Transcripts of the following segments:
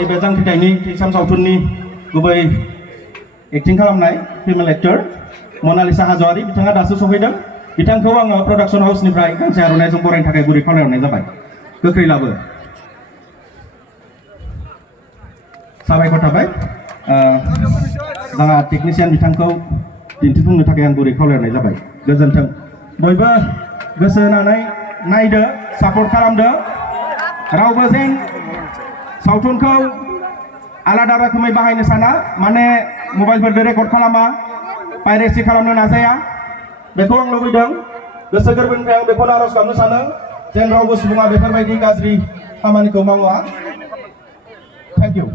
नैबे जांख्रिथायनि थैसाम सावथुननि गुबै एक्टिं खालामनाय फिमेल एक्टर मनालिसा हाज'वारि बिथाङा दासो सफैदों बिथांखौ आङो प्रडाक्सन हाउसनिफ्राय गांसे आर'नाइजों बरायनो थाखाय गुरै खावलायहरनाय जाबाय गोख्रै लाबो साबायखर थाबाय जोंहा टेकनिशियान बिथांखौ दिन्थिफुंनो थाखाय आं गुरै खावलायहरनाय जाबाय गोजोन्थों बयबो गोसो होनानै नायदो सापर्ट खालामदो रावबो जेन सावथुनखौ आलादा रोखोमै बाहायनो साना माने मबाइलफोरजों रेकर्ड खालामा पाइरेसि खालामनो नाजाया बेखौ आं लुबैदों गोसो गोरबोनिफ्राय आं बेखौनो आर'ज गाबनो सानो जेन रावबो सुबुङा बेफोरबायदि गाज्रि खामानिखौ मावा thank you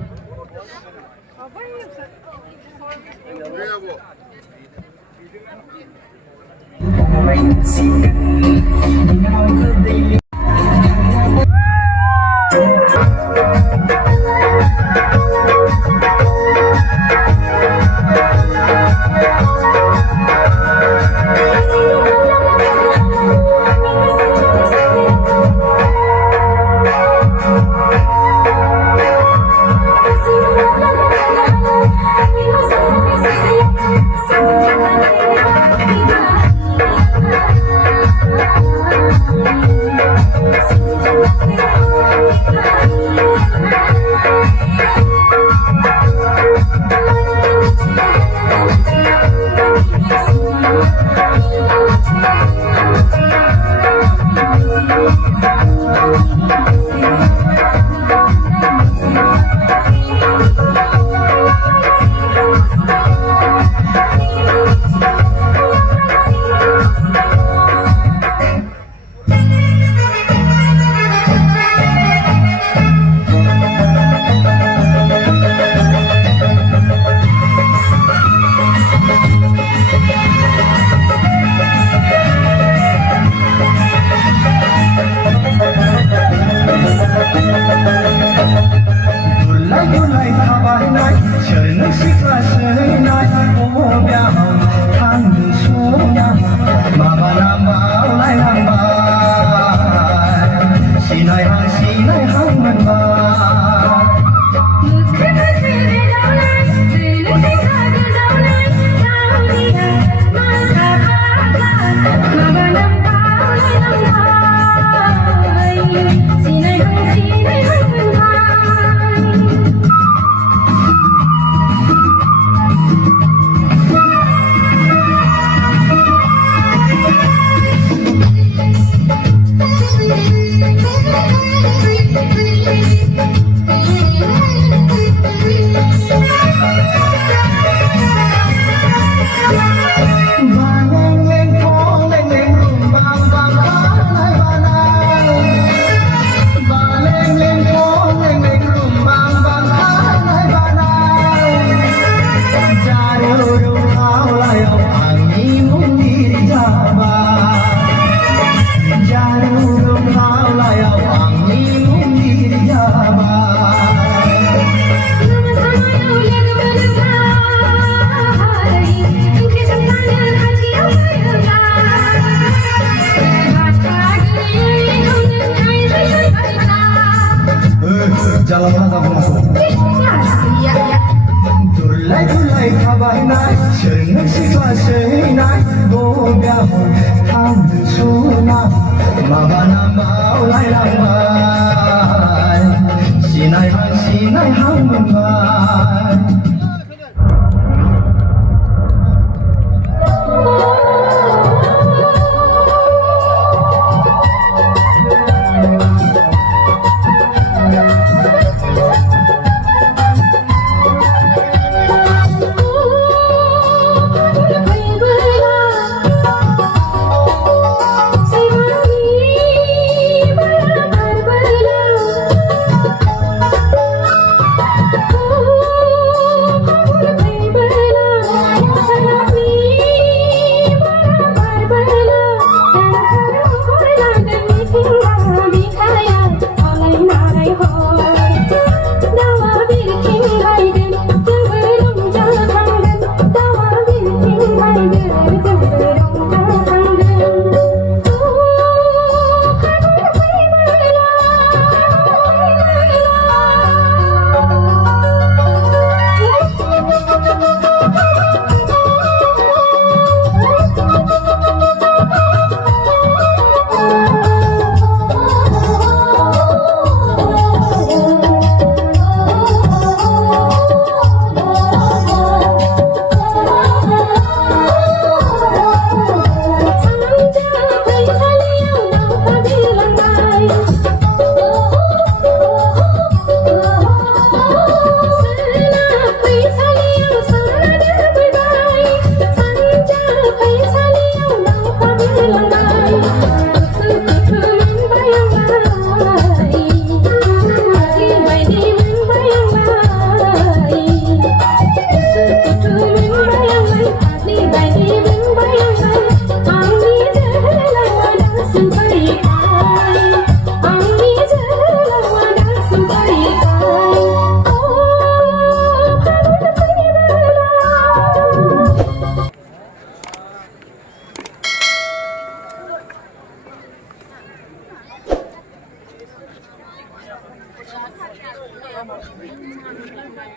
Sinai hang man